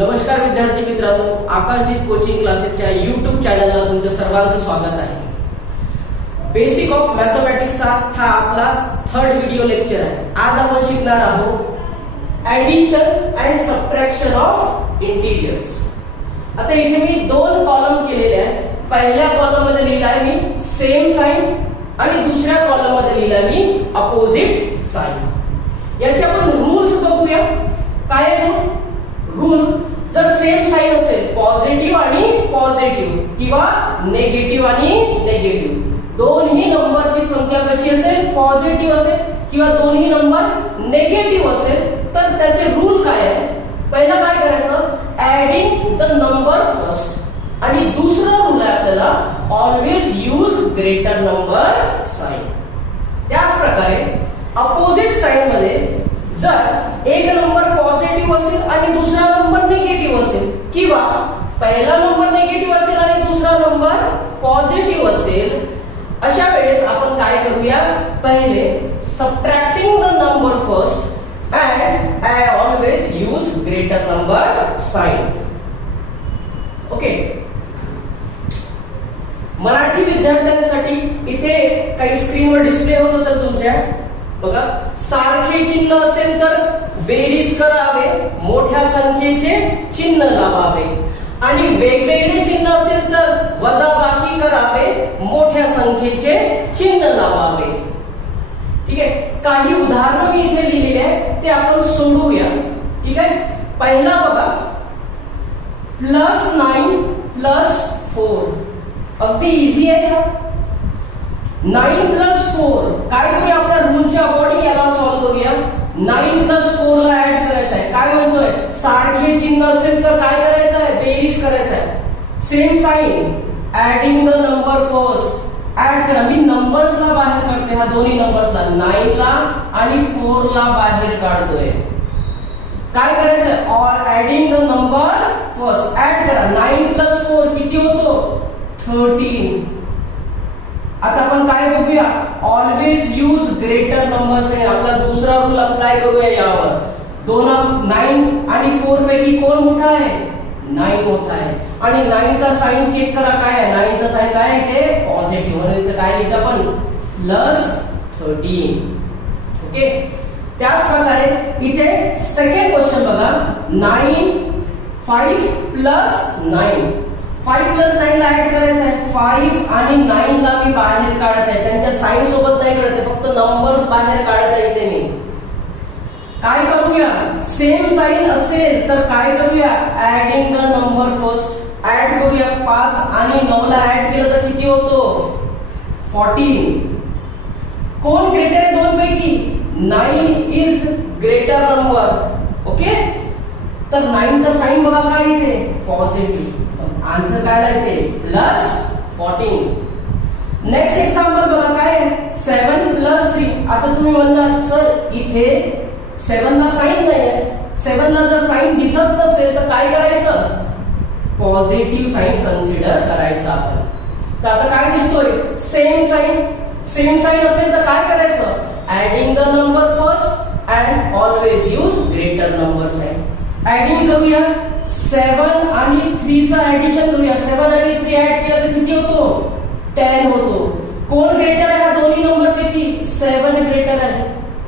नमस्कार विद्यार्थी मित्रांनो, आकाशदीप कोचिंग क्लासेसच्या YouTube चॅनलला तुमचं सर्वांचं स्वागत आहे। बेसिक ऑफ मॅथमॅटिक्सचा हा आपला 3rd व्हिडिओ लेक्चर आहे। आज आपण शिकणार आहोत addition and subtraction of integers. आता इथे मी 2 कॉलम केलेले आहेत। पहिल्या कॉलम मध्ये लिहिला आहे मी सेम साइन आणि दुसऱ्या कॉलम मध्ये लिहिला मी अपोजिट साइन। याचे आपण रूल्स बघूया। काय रूल, जर सेम साइन असेल पॉझिटिव्ह आणि पॉझिटिव्ह किंवा नेगेटिव्ह आणि नेगेटिव्ह, दोन्ही नंबरची संख्या कशी असेल, पॉझिटिव्ह असेल किंवा दोन्ही नंबर नेगेटिव्ह असेल तर त्याचे रूल काय आहे। पहिला काय करायचं, ऍडिंग द नंबर फर्स्ट, आणि दुसरा रूल आहे आपल्याला always use greater number sign. त्याच प्रकारे अपोजिट साइन मध्ये जर एक नंबर पॉझिटिव्ह असेल आणि दुसरा नंबर निगेटिव्ह असेल किंवा पहिला नंबर निगेटिव्ह असेल आणि दुसरा नंबर पॉझिटिव्ह असेल, अशा वेळेस आपण काय करूया, पहिले subtracting the number first and always use greater number sign. Okay, Marathi विद्यार्थ्यांसाठी इथे काही स्क्रीनवर डिस्प्ले होत असेल तुमच्या, बघा, सारखे चिन्ह असेल तर बेरीज करावे, मोठ्या संख्येचे चिन्ह लावावे, आणि वेगवेगळे चिन्ह असेल तर वजाबाकी करावे, मोठ्या संख्येचे चिन्ह लावावे। ठीक आहे, काही उदाहरणं मी इथे लिहिलेली आहेत, ते आपण सोडवूया। ठीक आहे, पहिला बघा, +9 + 4, अगदी इझी आहे हा। 9 + 4 काय करूया, आपल्या रूलच्या अकॉर्डिंग याला सॉल्व्ह करूया। 9 + 4 ला ऍड करायचं आहे। काय म्हणतोय, सारखे चिन्ह असेल तर काय करायचं आहे, बेरीज करायचं आहे। Same sign, adding the number first, add करा। मी नंबर्सला बाहेर काढते, हा दोन्ही नंबर्सला 9 ला आणि 4 ला बाहेर काढतोय। काय करायचं, or adding the number first, add करा। 9 + 4 किती होतो, 13। आता आपण काय बघूया, ऑलवेज यूज ग्रेटर नंबर्स आहे। आपला दुसरा रूल अप्लाय करूया यावर। 9 आणि 4 पैकी कोण मोठा आहे, 9 मोठा आहे, आणि 9 चा साइन चेक करा, काय आहे 9 चा साइन, काय आहे ते पॉझिटिव्ह, म्हणजे इथे काय लिहितो आपण +13। ओके, त्याच प्रकारे इथे सेकंड क्वेश्चन बघा, 5 + 9, 5 + 9 ला ऍड करायचं आहे। 5 आणि 9 ला मी बाहेर काढत आहे, त्यांच्या साइन सोबत नाही करत, फक्त नंबर्स बाहेर काढत आहे इथे मी। काय करूया, सेम साइन असेल तर काय करूया, adding the number first, add करूया। 5 आणि 9 ला ऍड केलं तर किती होतो, 14। कोण ग्रेटर आहे दोन पैकी, 9 इज ग्रेटर नंबर। ओके, तर 9 चा साइन बघा काय इथे पॉझिटिव्ह, आन्सर काय लागते +14। नेक्स्ट एक्झाम्पल बघा, काय आहे 7 + 3। आता तुम्ही म्हणणार सर इथे 7 ला साइन नाही आहे, 7 ला जर साइन दिसत नसेल तर काय करायचं, पॉझिटिव्ह साइन कन्सिडर करायचं आपण। तर आता काय दिसतोय, सेम साइन, सेम साइन असेल तर काय करायचं, adding the number first and always use greater number sign. Adding करूया, 7 आणि 3 चा ऍडिशन करूया। 7 आणि 3 ऍड केलं तर किती होतो, 10 होतो। कोण ग्रेटर आहे या दोन्ही नंबर पैकी, 7 ग्रेटर आहे।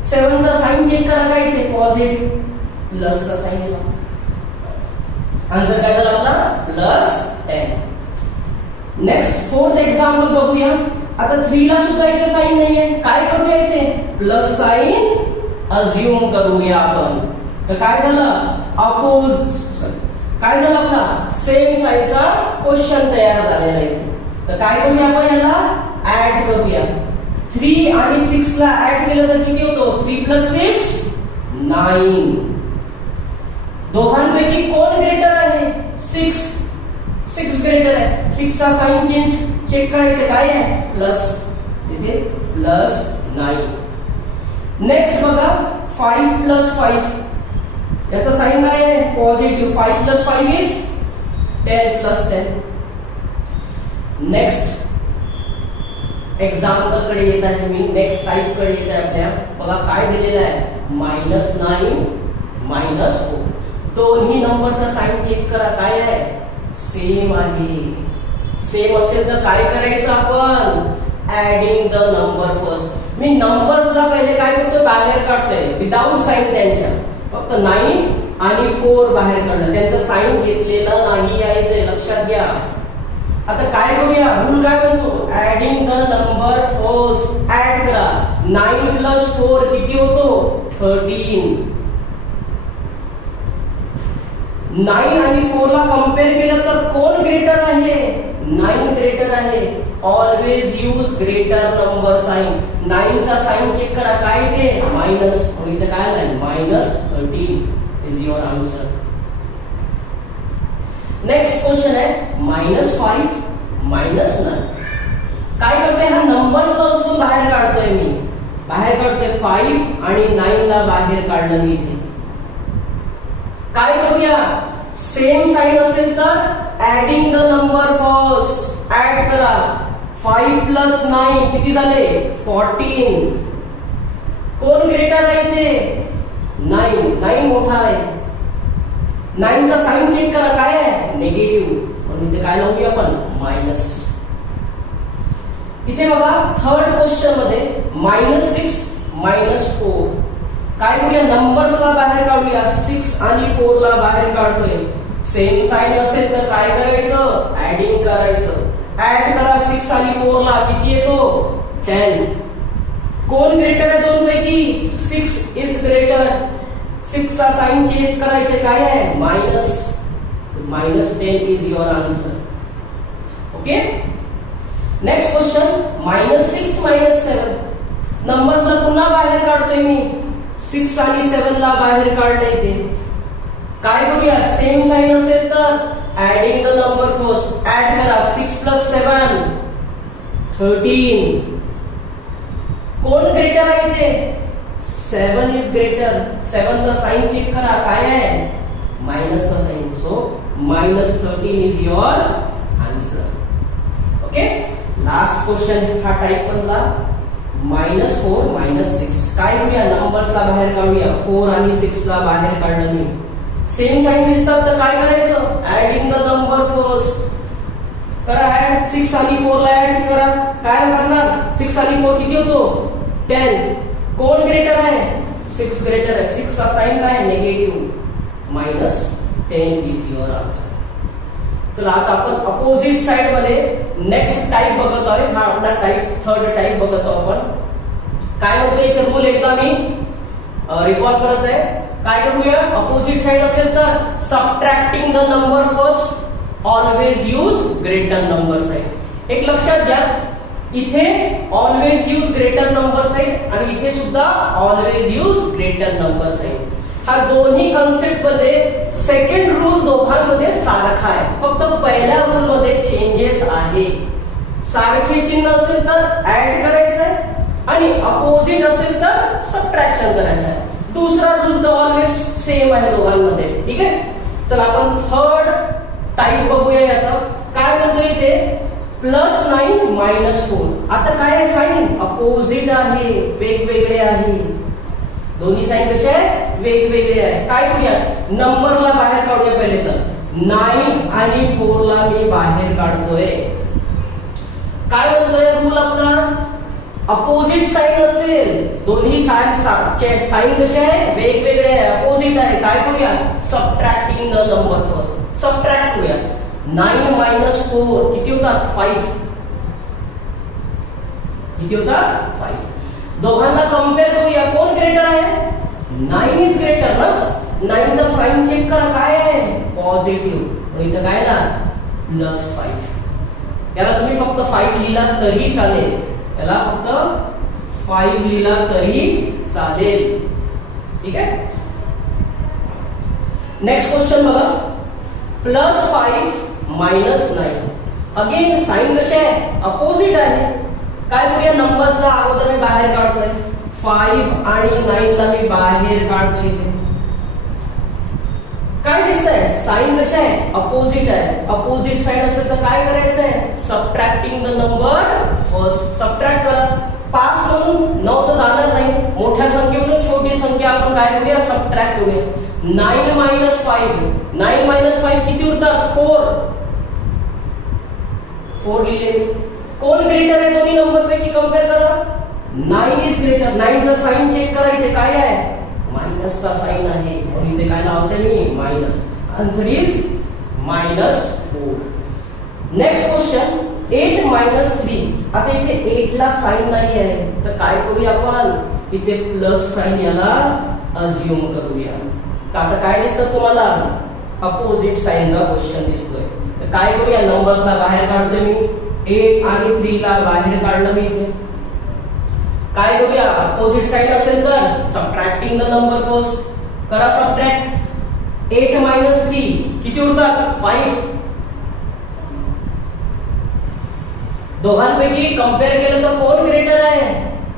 7 चा साइन चेक करा, काय इथे पॉझिटिव्ह, प्लस चा साइन येतो, आन्सर काय झाला आपला +10। नेक्स्ट 4th एक्झाम्पल बघूया। आता 3 ला सुद्धा इथे साइन नाहीये, काय करूया, इथे प्लस साइन अज्युम करूया आपण। तर काय झालं, काय झालं, आपला सेम साइनचा क्वेश्चन तयार झालेला आहे। तर काय करूया, आपण याला ऍड करूया। 3 आणि 6 ला ऍड केलं तर किती होतो, 3 + 6 9। दोघांपैकी कोण ग्रेटर आहे, 6 ग्रेटर आहे। 6 चा साइन चेक करायचं, काय आहे प्लस, इथे +9। नेक्स्ट बघा, 5 + 5, याचा साइन काय आहे पॉझिटिव्ह, 5 + 5 इज 10 + 10। नेक्स्ट एक्झाम्पल कडे येत आहे मी, नेक्स्ट टाइप कडे येत आहे आपल्या। बघा काय दिलेलं आहे, -9 - 4। दोन्ही नंबरचा साइन चेक करा, काय आहे, सेम आहे. सेम असेल तर काय करायचं आपण, ऍडिंग द नंबर फर्स्ट. मी नंबर्सला पहिले काय करतोय, बाहेर काढतोय विदाउट साइन त्यांच्या, फक्त 9 आणि 4 बाहेर काढलं, त्यांचं साइन घेतलेलं नाही आहे ते लक्षात घ्या. आता काय करूया, रूल काय म्हणतो, adding the number first. Add करा, 9 प्लस 4 किती होतो, 13. 9 आणि 4 ला कम्पेअर केलं तर कोण ग्रेटर आहे, 9 ग्रेटर आहे. Always use greater number sign. 9 चा साइन चेक करा, काय ते मायनस, आणि इथे काय आलंय -13 is your answer. Next question है -5 -9. काय करते, हा नंबर्स उचलून बाहेर काढतोय मी, बाहेर काढतोय 5 आणि 9 ला बाहेर काढलं मी इथे. काय करूया, सेम साइन असेल तर adding the number first. Add करा, 5 प्लस 9 किती झाले, 14. कोण ग्रेटर आहे ते, 9 मोठा आहे. 9 चा साइन चेक करा, काय आहे, निगेटिव्ह, म्हणून इथे काय लावूया आपण, मायनस. इथे बघा थर्ड क्वेश्चन मध्ये -6 -4. काय करूया, नंबर्सला बाहेर काढूया, 6 आणि 4 ला बाहेर काढतोय. सेम साइन असेल तर काय करायचं, ऍडिंग करायचं. ऍड करा 6 आणि 4 ला, किती येतो, 10. कोण ग्रेटर आहे दोन पैकी, 6 इज ग्रेटर. 6 चा साइन चेक करायचे, काय आहे, minus. -10 is your answer. Okay. Next question -6 -7. नंबर्सला पुन्हा बाहेर काढतोय मी, 6 आणि 7 ला बाहेर काढले ते. काय करूया, सेम साइन असेल तर adding the number first. Add करा, 6 प्लस 7 13. कोण ग्रेटर आहे ते, 7 इज ग्रेटर. 7 चा साइन चेक करा, काय आहे, मायनस चा sign. So -13 is your answer. Okay. Last question हा टाइप मधला -4 -6. काय करूया, नंबर्सला बाहेर काढूया, 4 आणि 6 ला बाहेर काढलं मी. सेम साइन दिसतात तर काय करायचं, ऍडिंग द नंबर फर्स्ट. करा ऍड, 6 आणि 4 ला ऍड करा, काय करणार, 6 आणि 4 किती होतो, 10. कोण ग्रेटर आहे, 6 ग्रेटर आहे. 6 चा साइन काय, निगेटिव्ह, -10 इज युअर आन्सर. चला आता आपण अपोजिट साइड मध्ये नेक्स्ट टाइप बघत आहोत. हा आपला टाइप थर्ड टाइप बघत आहोत आपण. काय होतं इथे रूल एकदा मी रिकॉल करत आहे. काय करूया, अपोजिट साइड असेल तर subtracting the number first. Always use greater number sign. एक लक्षात घ्या, इथे always use greater number sign आणि इथे सुद्धा always use greater number sign. हा दोन्ही कन्सेप्ट मध्ये सेकंड रूल दोघांमध्ये सारखा आहे, फक्त पहिल्या रूल मध्ये चेंजेस आहे. सारखे चिन्ह असेल तर ऍड करायचं आहे आणि अपोजिट असेल तर सबट्रॅक्शन करायचं आहे. दुसरा रूल तर ऑलवेज सेम आहे दोघांमध्ये. ठीक आहे. चला आपण थर्ड टाइप बघूया याचा. काय म्हणतो इथे, +9 -4. आता काय आहे, साइन अपोजिट आहे, वेगवेगळे आहे. दोन्ही साइन कसे आहे, वेगवेगळे आहे. काय करूया, नंबरला बाहेर काढूया पहिले तर. 9 आणि 4 ला मी बाहेर काढतोय. काय म्हणतोय रूल आपला, अपोजिट साइन असेल, दोन्ही साइन कसे आहे, वेगवेगळे आहे, अपोजिट आहे. काय करूया, subtracting the number first. Subtract करूया, 9 - 4 किती होतात, 5. किती होतात, 5. दोघांना कम्पेअर करूया, कोण ग्रेटर आहे, 9 इज ग्रेटर ना. 9 चा साइन चेक करा, काय आहे, पॉझिटिव्ह. इथं काय ना, +5. याला तुम्ही फक्त 5 लिहिला तरी चालेल, याला फक्त 5 लिहिला तरी चालेल. ठीक आहे. नेक्स्ट क्वेश्चन बघा, +5 -9. अगेन साइन कसे आहे, अपोजिट आहे. काय करूया, नंबर्सला अगोदर मी बाहेर काढतोय, 5 आणि 9 ला मी बाहेर काढतोय. इथे काय दिसतंय, साइन कसे आहे, अपोजिट आहे. अपोजिट साइन असेल तर काय करायचं आहे, subtracting the number first. Subtract करा, 5 म्हणून 9 तर जाणार नाही, मोठ्या संख्येवरून छोटी संख्या आपण काय करूया, सबट्रॅक्ट करूया. 9 मायनस 5, 9 मायनस 5 किती उरतात? 4 लिहिले मी. कोण ग्रेटर आहे दोन्ही नंबर पैकी? कम्पेअर करा. 9 इज ग्रेटर. 9 चा साइन चेक करा, इथे काय आहे? मायनसचा साइन आहे, म्हणून इथे काय लावते मी? Minus. Answer is -4. Next question, 8 minus 3. आता इथे 8 ला साइन नाही आहे, तर काय करूया आपण? इथे प्लस साइन याला अज्युम करूया. तर आता काय दिसतं तुम्हाला? अपोजिट साइनचा क्वेश्चन दिसतोय. तर काय करूया? नंबर्सला बाहेर काढतोय मी. 8 आणि 3 ला बाहेर काढलं मी इथे. काय करूया? अपोजिट साइड असेल तर सबट्रॅक्टिंग द नंबर फर्स्ट. करा सबट्रॅक्ट. 8 मायनस 3 किती उरतात? 5. दोघांपैकी कंपेअर केलं तर कोण ग्रेटर आहे?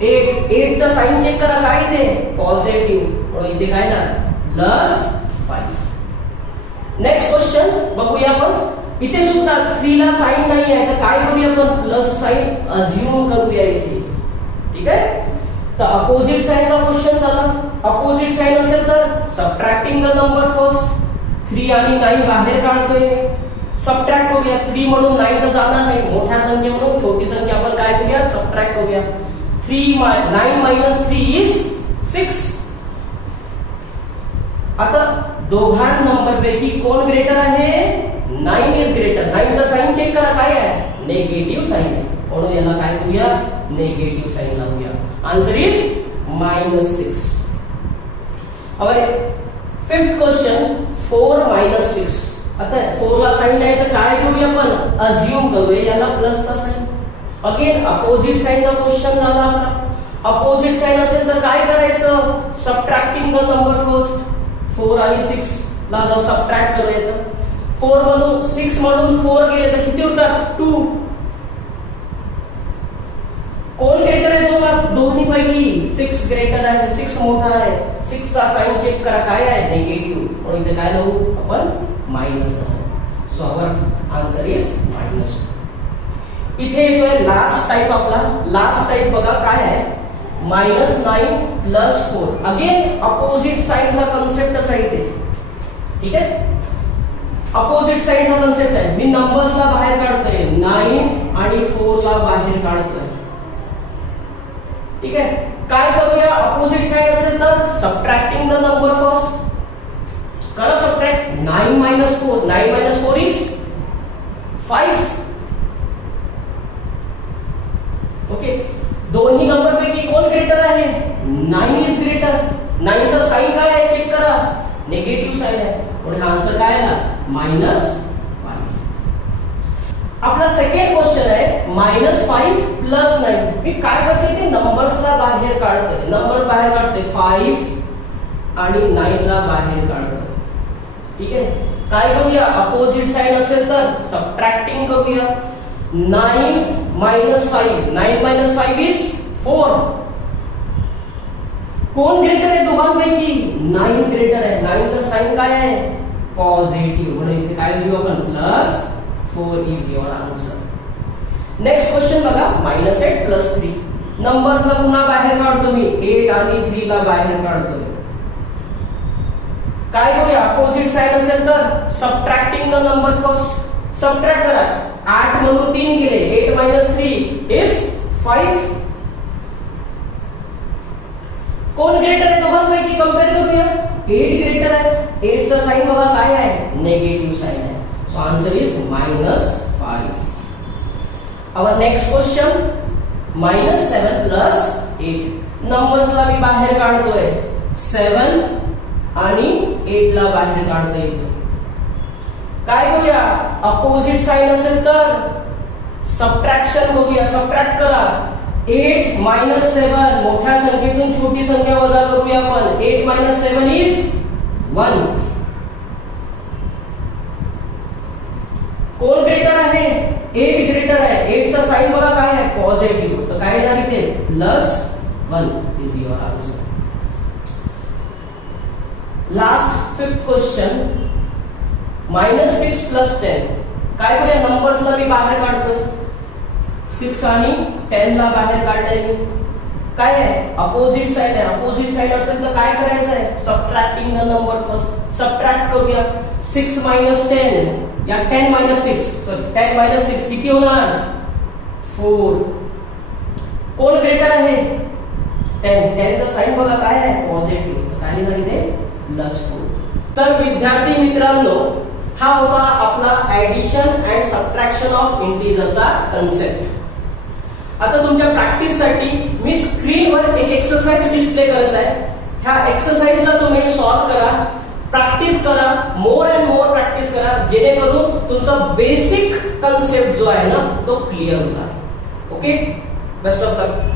8 चा साइन चेक करा, काय इथे? पॉझिटिव्ह, म्हणून इथे काय ना? +5. नेक्स्ट क्वेश्चन बघूया आपण. इथे सुद्धा 3 ला साइन नाही आहे, तर काय करूया आपण? प्लस साइन अज्युम करूया इथे. ठीक आहे. तर अपोजिट साइडचा क्वेश्चन झाला. अपोजिट साइड असेल तर सबट्रॅक्टिंग द नंबर फर्स्ट. 3 आणि 9 बाहेर काढतोय. सबट्रॅक्ट करूया. 3 म्हणून 9 तर जाणार नाही, मोठ्या संख्या म्हणून छोटी संख्या आपण काय करूया? सबट्रॅक्ट करूया. 9 मायनस 3 इज 6. आता दोघां नंबर पैकी कोण ग्रेटर आहे? 9 इज ग्रेटर. 9 चा साइन चेक करा, काय आहे? नेगेटिव्ह साइन आहे, म्हणून याला काय करूया? नेगेटिव्ह साइन लावूया. Answer is -6. अब फिफ्थ क्वेश्चन, 4 मायनस 6. आता 4 ला साइन आहे, तर काय करूया आपण? अज्युम करूया याला प्लसचा साइन. अगेन अपोजिट साइडचा क्वेश्चन झाला आपला. अपोजिट साइड असेल तर काय करायचं? Subtracting the number first. 4 आणि 6 ला सबट्रॅक्ट करायचं. 4 म्हणून 6 म्हणून 4 गेले तर किती होतात? 2. कोण ग्रेटर आहे दोन्ही पैकी? 6 ग्रेटर आहे, 6 मोठा आहे. 6 चा साइन चेक करा, काय आहे? नेगेटिव्ह, म्हणून इथे काय लावू आपण? मायनस असेल. So our answer is -2. इथे येतोय लास्ट टाइप आपला. लास्ट टाइप बघा काय आहे? -9 + 4. अगेन अपोजिट साइडचा कन्सेप्ट आहे इथे. ठीक आहे. अपोजिट साइडचा कन्सेप्ट आहे. मी नंबर्सला बाहेर काढतोय. 9 आणि 4 ला बाहेर काढतोय. ठीक आहे. काय करूया? अपोजिट साइड असेल तर सबट्रॅक्टिंग द नंबर फर्स्ट. करा subtract. 9 minus 4. 9 minus 4 is 5. Okay. दोन्ही नंबर पैकी कोण ग्रेटर आहे? 9 इज ग्रेटर. 9 चा साइन काय आहे? चेक करा. नेगेटिव्ह साइन आहे, म्हणून आन्सर काय आला? -5. आपला सेकंड क्वेश्चन आहे -5 + 9. मी काय करते? ते नंबर्सला बाहेर काढते. नंबर बाहेर काढते. 5 आणि 9 ला बाहेर काढते. ठीक आहे. काय करूया? अपोजिट साइड असेल तर सबट्रॅक्टिंग करूया. 9 मायनस 5. 9 minus 5 is 4. कोण ग्रेटर आहे दोघांपैकी? 9 ग्रेटर आहे. 9 चा साइन काय आहे? पॉझिटिव्ह, म्हणून इथे काय लिहू आपण? +4 is your answer. Next question बघा. -8 + 3. नंबर्सला पुन्हा बाहेर काढतो मी. 8 आणि 3 ला बाहेर काढतो. काय करूया? अपोजिट साइड असेल तर subtracting the number first. Subtract करा. 8 म्हणून 3 गेले. 8 मायनस 3 इज 5. कोण ग्रेटर आहे दोघांपैकी? कंपेअर करूया. 8 ग्रेटर आहे. 8 चा साइन बघा काय आहे? नेगेटिव्ह साइन आहे. So answer is -5. Our next question, -7 + 8. नंबर्सला मी बाहेर काढतोय. 7 आणि 8 ला बाहेर काढतोय. काय करूया? अपोजिट साइड असेल तर सबट्रॅक्शन करूया. सबट्रॅक्ट करा. 8 मायनस 7. मोठ्या संख्येतून छोटी संख्या वजा करूया आपण. 8 मायनस 7 इज 1. कोण ग्रेटर आहे? 8 ग्रेटर आहे. 8 चा साइन बघा काय आहे? पॉझिटिव्ह, तर काय येणार इथे? +1 is your answer. Last fifth question, -6 + 10. काय करूया? नंबर्सला मी बाहेर काढतोय. 6 आणि 10 ला बाहेर काढले. काय आहे, अपोजिट साइड आहे. अपोजिट साइड असेल तर काय करायचं आहे, subtracting the number first. Subtract करूया. 6 - 10 या 10 - 6 सॉरी 10 - 6 किती होणार, 4. कोण ग्रेटर आहे, 10. 10 चा साइन बघा काय आहे, पॉझिटिव्ह. तर काय लिहिणार इथे, +4. तर विद्यार्थी मित्रांनो, हा होता आपला ऍडिशन अँड सबट्रॅक्शन ऑफ इंटिजरचा कन्सेप्ट. आता तुमच्या प्रॅक्टिस साठी मी स्क्रीनवर एक एक्सरसाइज डिस्प्ले करत आहे. ह्या एक्सरसाइजला तुम्ही सॉल्व करा, प्रॅक्टिस करा, मोर अँड मोर प्रॅक्टिस करा, जेणेकरून तुमचा बेसिक कन्सेप्ट जो आहे ना तो क्लिअर होणार. Okay, best of luck.